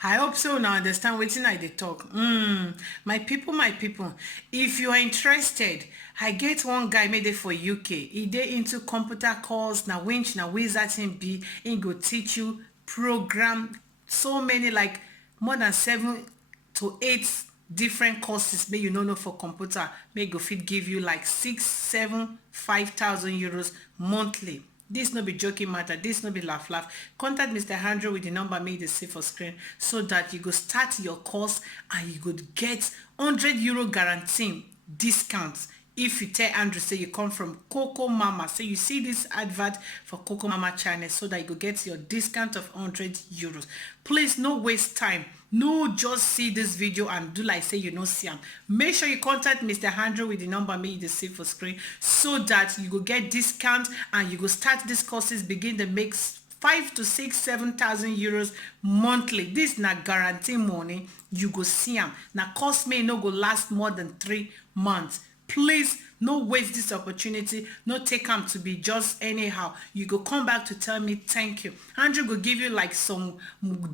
I hope so now understand wetin I dey talk. My people, if you are interested, I get one guy made it for UK. He dey into computer course, na winch, na wizard him be. He go teach you program so many like more than 7 to 8 different courses may you no know for computer. May go fit give you like 6, 7, 5,000 euros monthly. This no be joking matter, this no be laugh. Contact Mr. Andrew with the number made the see for screen so that you go start your course and you could get €100 guarantee discount. If you tell Andrew say you come from Coco Mama, say you see this advert for Coco Mama channel so that you go get your discount of €100. Please no waste time. No just see this video and do like say you no see am. Make sure you contact Mr. Andrew with the number made the see for screen so that you go get discount and you go start these courses, begin the make 5 to 6, 7,000 euros monthly. This na guarantee money. You go see am. Na course may no go last more than 3 months. Please no waste this opportunity. No take am to be just anyhow. You go come back to tell me thank you. Andrew go give you like some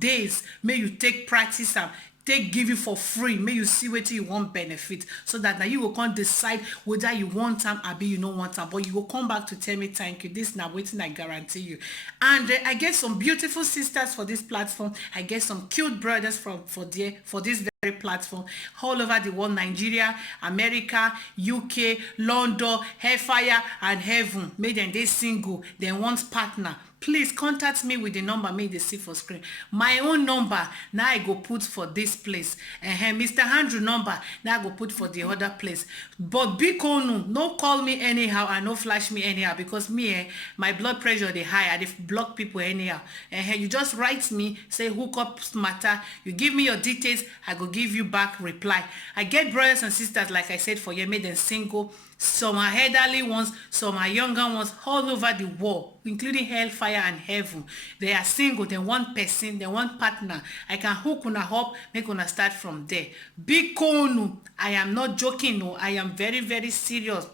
days may you take practice am, take give you for free, may you see wetin you want benefit so that now you go come decide whether you want am abi you no want am, but you go come back to tell me thank you. This na wetin I guarantee you. And I get some beautiful sisters for this platform. I get some cute brothers for this platform all over the world: Nigeria, America, UK, London, Hellfire and Heaven. Make dem dey single, dem want partner. Please contact me with the number made dey see for screen. My own number now I go put for this place. Mr. Andrew number now I go put for the other place. But biko no call me anyhow and no flash me anyhow, because me my blood pressure dey high. I dey block people anyhow. You just write me, say hook up matter. You give me your details, I go give you back reply. I get brothers and sisters like I said for you, made them single. Some are elderly ones, some are younger ones, all over the world, including Hellfire and Heaven. They are single, they want person, they want partner. I can hook una up, make una start from there. Big Konu, I am not joking, no, I am very, very serious.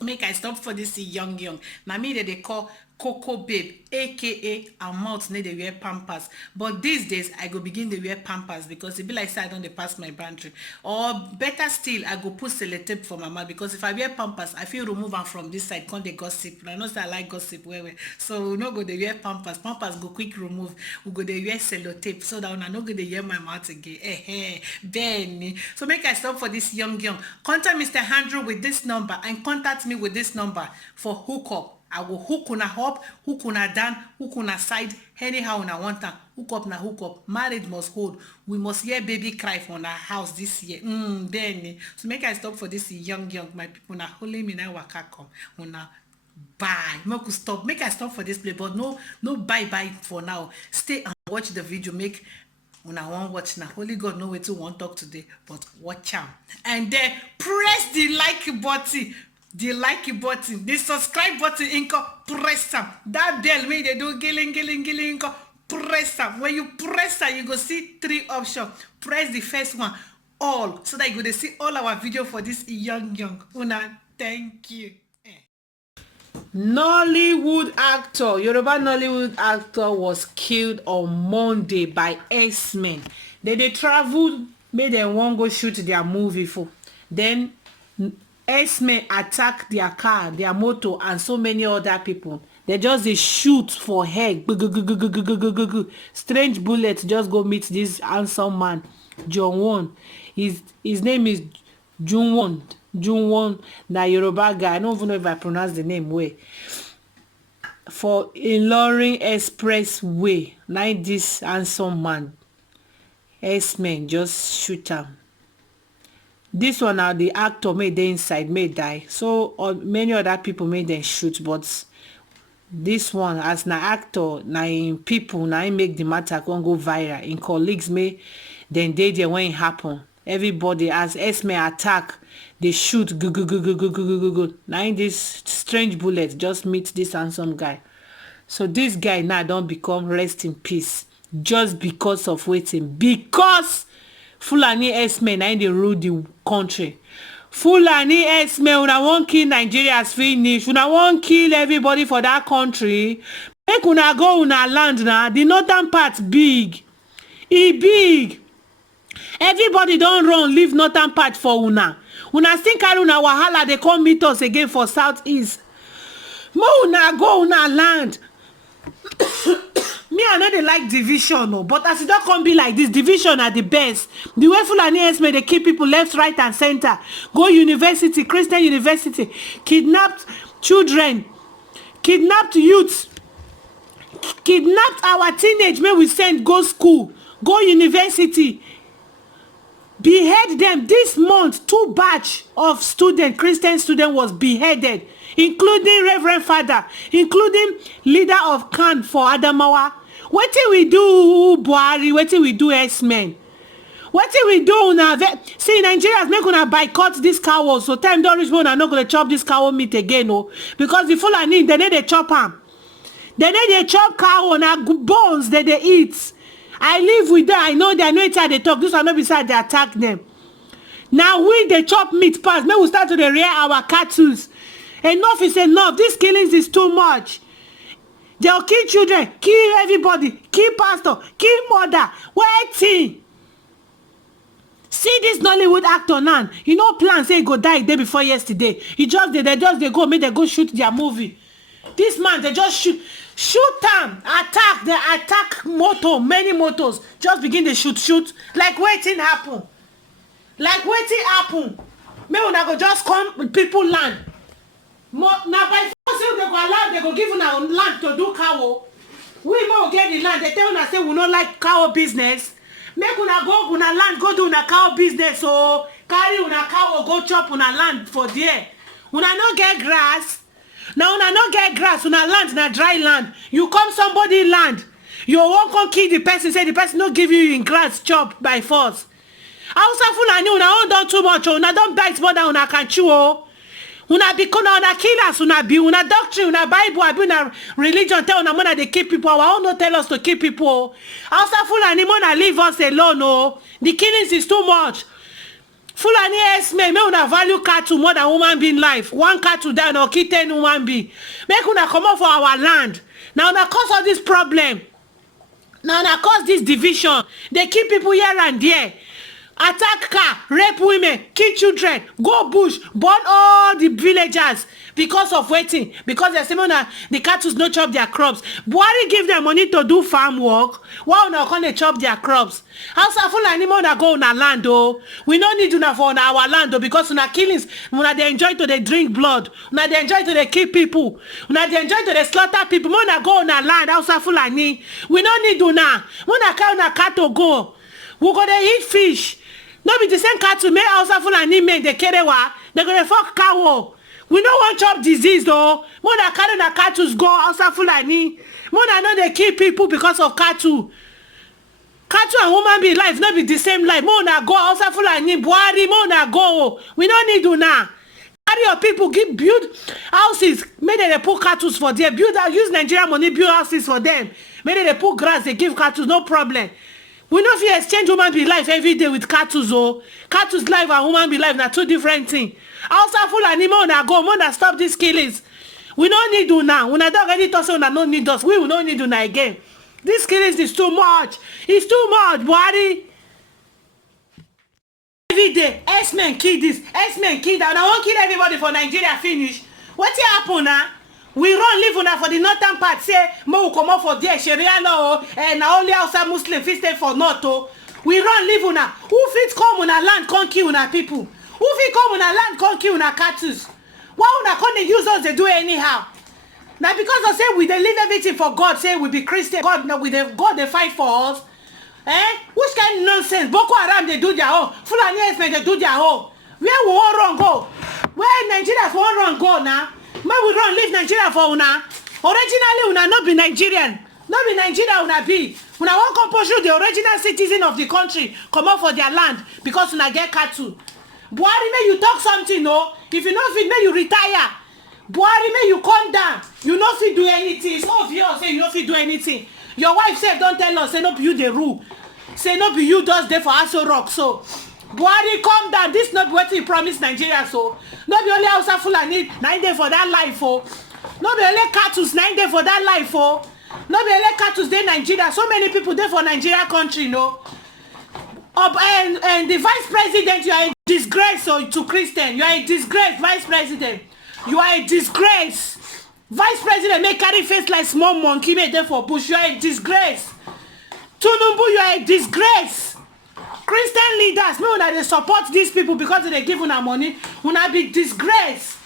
Make I stop for this young. Na me they call Coco Babe, aka her mouth need dey wear pampers. But these days I go begin dey wear pampers because it be like say I don dey pass my boundary. Or better still, I go put sellotape for my mouth, because if I wear pampers, I feel remove am from this side, come dey gossip. I know say I like gossip well. So we no go dey wear pampers. Pampers go quick remove. We go dey wear sellotape so that una no go dey hear my mouth again. Then so make I stop for this young. Contact Mr. Andrew with this number and contact me with this number for hookup. I will hook una up, hook una down, hook una side, anyhow una want am. Hook up na hook up. Marriage must hold. We must hear baby cry for our house this year. Then so make I stop for this young. My people na holy me na waka come. Una bye. Make I stop for this play, but no bye for now. Stay and watch the video. Make una wan watch now. Holy God know wetin we wan talk today, but watch am. And then press the like button. The like button, the subscribe button, press am. That bell wey they do gilling, press am. When you press am, you go see 3 options. Press the first one, all, so that you go see all our video for this young. Una, thank you. Nollywood actor, Yoruba Nollywood actor was killed on Monday by X-Men. They traveled, made them wan go shoot their movie for. Then X-Men attack their car, their motor, and so many other people. They just dey shoot for head. Strange bullet just go meet this handsome man, John Won. His name is Junwon. Junwon, na Yoruba guy. I don't even know if I pronounce the name well. For Ilorin Expressway, like this handsome man, X-Men just shoot am. This one now the actor made dey inside may die, so many other people made them shoot, but this one as na actor, na in people, na im make the matter come go viral. In colleagues may then dey there when it happen. Everybody as X-Men attack, they shoot go. Now in this strange bullet just meet this handsome guy. So this guy now don't become rest in peace just because of waiting, because Fulani X-Men na dey rule the country. Fulani X-Men, una wan kill Nigerians finish, una wan kill everybody for that country. Make una go una land na. The northern part big. e big. Everybody don run leave northern part for una still carry una wahala dey come meet us again for southeast. Make una go una land. Me, I no dey like division, no, but as e don come be like this, division are the best. The way Fulani herdsmen dey kill people left, right and center, go university, Christian university, kidnapped children, kidnapped youth, kidnapped our teenage men we send go school, go university, behead them. This month 2 batch of Christian student was beheaded, including Reverend Father, including leader of Khan for Adamawa. Wetin we do Buhari? Wetin we do herdsmen? Wetin we do una? See, Nigerians, make una boycott this cow. So time don reach, una no go dey chop this cow meat again, oh, because the Fulani they no dey chop am. They no dey chop cow, na bones they dey eat. I live with them. I know they know how they talk. This one no be say they attack them. Now we dey chop meat pass. Make we start to dey rear our cattle. Enough is enough. This killings is too much. They'll kill children, kill everybody, kill pastor, kill mother. Waiting. See this Nollywood actor now. You know, plan say he go die the day before yesterday. They go, make they go shoot their movie. This man, they just shoot them, attack. They attack many motors. Just begin to shoot. Like waiting happen. Like waiting happen. May una go just come people land. Now by force they go allow, they go give una land to do cow. We go get the land. They tell una say we no like cow business. Make una go una land, go do una cow business. So carry una cow, go chop una land for there. Una no get grass. Now una no get grass. Una land na dry land. You come somebody land. You won't come kill the person. Say the person no give you in grass chop by force. Hausa Fulani una own done too much. Una don't bite more than una can chew. Una become una killers, una be una doctrine, una Bible, una religion tell una mona they kill people. Our own not tell us to kill people. Hausa Fulani mona leave us alone. No, the killings is too much. Fulani herdsmen make una value cattle more than human being life. One cattle die or kill 10 human being. Make una come out for our land. Now una cause all this problem. Now una cause this division. They kill people here and there. Attack car, rape women, kill children, go bush, burn all the villagers because of waiting. Because they say the cattle no chop their crops. Buhari give them money to do farm work. Why una can't chop their crops? Hausa Fulani una go on our land, oh. We don't need una for our land, oh, because una killings, una they enjoy to they drink blood, una they enjoy to they kill people, una they enjoy to they slaughter people. Una go on our land, Hausa Fulani. We don't need una. Una carry una cattle go. We go they eat fish. No be the same cattle make Hausa Fulani men dey carry wa. They go dey fuck cow. We no want chop disease though. More than carry na cattle go Hausa Fulani. More than know they kill people because of cattle. Cattle and human being life no be the same life. More na go Hausa Fulani, Buhari, more na go. We no need una. Carry your people, build houses. Make they put cattle for them. Use Nigerian money, build houses for them. Make they put grass, they give cattle, no problem. We know if you exchange human being life every day with cattle, oh. Cattle's life and human being life na two different things. Hausa Fulani una go, una stop these killings. We don't need una. Una don't already talk say una no need us. We will not need una again. This killings is too much. It's too much, Buhari. Every day, X-Men kill this, X-Men kill that. I won't kill everybody for Nigeria finish. What happen now? We run live una for the northern part, say mo come out for there Sharia law and only Hausa Muslim fit stay for north. Oh. We run live una. Who fit come una land come kill una people? Who fit come una land come kill una cattle? Why una come dey use us dey do anyhow? Now because of say we dey leave everything for God, say we be Christian, God now God dey fight for us. Which kind of nonsense? Boko Haram they do their own. Fulani herdsmen they do their own. Where we want run go? Where Nigeria for run go now? May we run leave Nigeria for una. Originally una not be Nigerian. Not be Nigeria una be. Una won't come pursue the original citizen of the country come out for their land because una get cattle. Buhari may you talk something, no? If you not fit, may you retire. Buhari may you come down. You not fit do anything. It's not obvious say you not fit do anything. Your wife said don't tell us say no be you the rule. Say no be you does there for Aso Rock. So Buhari come down. This not what he promised Nigeria. So no be only Hausa Fulani 9 days for that life. Oh, no be only cattle 9 days for that life. Oh, No be ele cattle dey Nigeria. So many people there for Nigeria country, no. And the vice president, you are a disgrace to Christian. You are a disgrace, vice president. You are a disgrace. Vice president may carry face like small monkey made them for bush. You are a disgrace. Tinubu, you are a disgrace. Christian leaders, me una dey support these people because they give una money. Una be disgrace.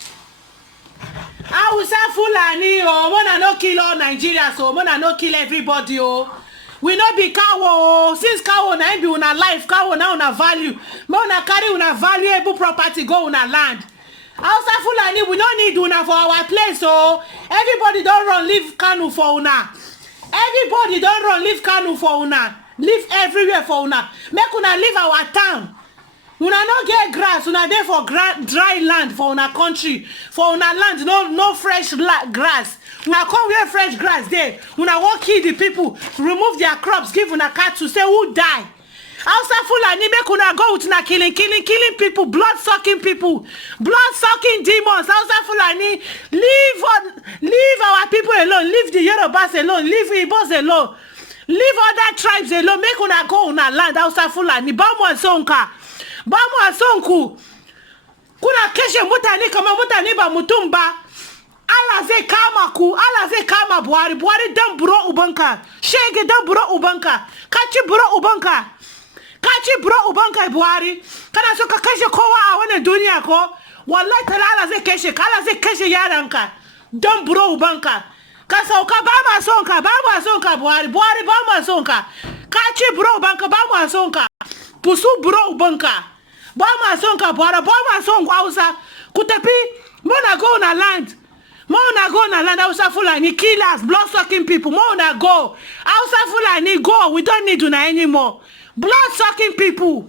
Hausa Fulani, oh, mona no kill all Nigeria, so mona no kill everybody, oh. We no be cow, oh. Since cow na be una life, cow na una value. Mona carry una valuable property go una land. Hausa Fulani, we don't need una for our place, so everybody don't run leave Kanu for una. Everybody don't run leave Kanu for una. Live everywhere for una. Make una leave our town. Una no get grass, una there for dry land for una country. For una land, no fresh grass. Una come where fresh grass there. Una walk kill the people, remove their crops, give una cattle, say who die. Hausa Fulani make una go with una killing people, blood-sucking people, blood-sucking demons. Hausa Fulani, leave our people alone, leave the Yorubas alone, leave Igbos alone, leave other tribes alone. Make una go una land. Hausa Fulani, bamu asonka, bamu asonku. Kuna keshe mutani kama mutani ba mutumba. Allah zai kama ku, Allah zai kama Buhari dan buro ubanka, shege dan buro ubanka, kaci buro ubanka. Kaci bro ubanka Buhari kana so ka kashe kowa a wannan duniya ko wallahi talala zai kashe ka, Allah zai kashe yaranka don bro ubanka ka sauka ba ma son ka Buhari ba ma son ka kaci bro ubanka ba ma son ka pusu bro ubanka ba ma son ka Buhari ba ma son Hausa ku tafi mona go na land Hausa Fulani killers blood-sucking people mona go Hausa Fulani go we don't need una anymore blood-sucking people.